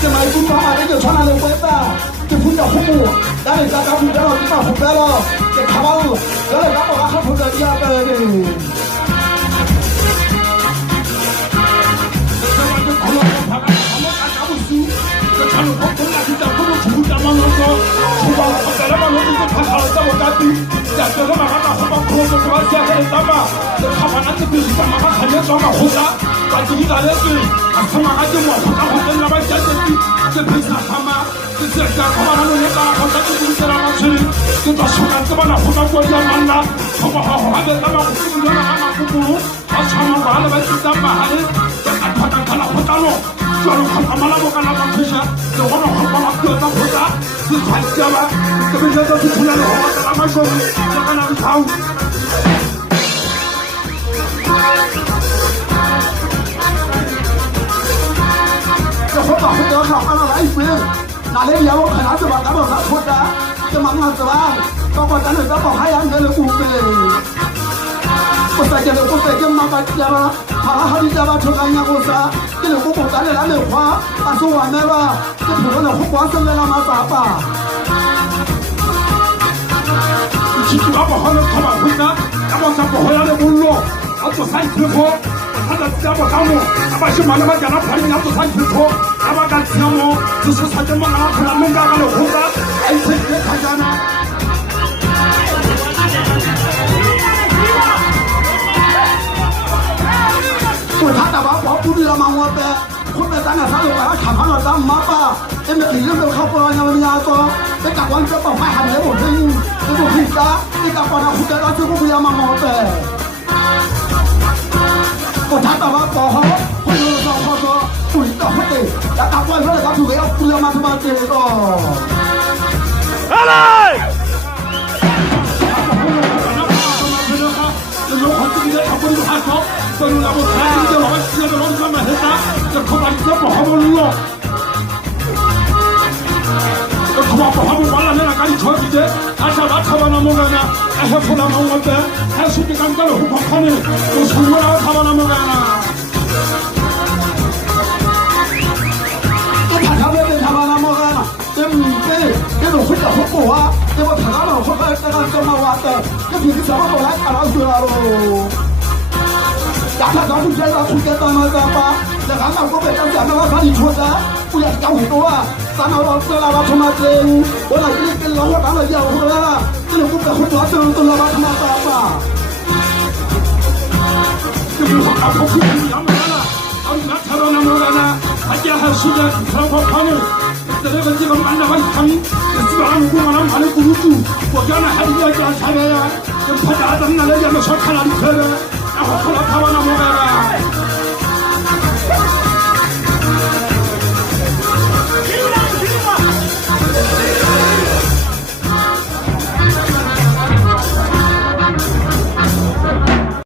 这买猪妈妈这个传来的回答，这不叫红木，咱这家不叫了，你妈不白了，这看吧路，原来咱们还不这家的。저는 걱정이 진짜 그거 죽을까만 넣어서 초반부터 때려만 넣어서 다 살았다고 땄지 야 내가 나가다 호박 그것도 그만 시작했다마 가만한테 비슷하마가 살렸다마 호사 완전히 잘했지 상황하지 뭐 호사 혼자나만 시작했지 그 비슷하마 그 진짜 그만하는 애가 호사도 죽을때라고 치니 그또 순간 그만하 호사 꼬리야 만나 호박하고 하겠다마 웃기는 전화 하나 꾸꾸로 아 참한 거 하나만 쓴단 말하니 안타당 갈라 호사로 저는 한번만 가려고 표시야 저거는 한번만 뛰었다 보자 그 관점아 그러면서 그 분야를 허가가 남아서 내가 나는 다음 저 허가 혼자서 하나 라이프에 나를 야고 가나서 만나면 나 보자 저 만나서 봐 떠봤다는 떠봐 하얀 데를 우게 꽃사계를 꽃사계 막았잖아 하하리 잡아 저가냐고 사 그래 보고 나를 나를 화 아서 와내라 그 부분은 혹과서 내가 맞아봐 지키가고 하는 가만 혼나 나만 잡고 허야를 물러 아또 산 들고 하나 잡아 가모 아마시 만나만 자나 파리 아또 산 들고 아마간 지나모 두수 사정만 나와 그냥 뭔가 가는 혼자 아이 새끼 가잖아我他打完跑不对了嘛，我呗，后面咱俩啥都把他看上了，咱妈爸，这没理都靠不了，那么人家说，这干完这帮饭还没我拼，这不拼啥，这干完了回家到最后不要嘛我呗，我他打完跑好，回头说好说，不知道回来，那打完回来他就要不了嘛他妈这个，来来。자꾸도 하고 떠나고 다른데 와가 시작을 엄청만 했다 저 그만 잡고 하물러 저 그만 하고 말라내나까지 저기제 다시 나타나 넘어가냐 해포나 먹는데 해수기 강가를 후폭하니 또 성문하고 타고 넘어가나 또 다가면 타고 넘어가나 그래도 혼자 혼고 와 내가 다가면 혼갈 때가 좀 왔다 그 비비 잡아도 날 따라주라로 야타 가서 제가 죽겠다 말까봐 내가 안 가고 배짱지 안 나가 가니 좋다 우리가 가고 또와 싸나와 떠나가 토마땡 오나 이렇게 나와 나가 야 오라 그래 국가 혼자 왔으면 떠나가 토마따빠 그리고 앞으로 그냥 야무가나 아니 나타나 넘어가나 아기야 한 수작 사고파는 내가 지금 만나가 있다니 지금 아무거나 많은 구루주 뭐가나 하리야지 잘해야 좀 파자 아담 나를 야면 설탕 안 펴라 하나 타와 넘어가라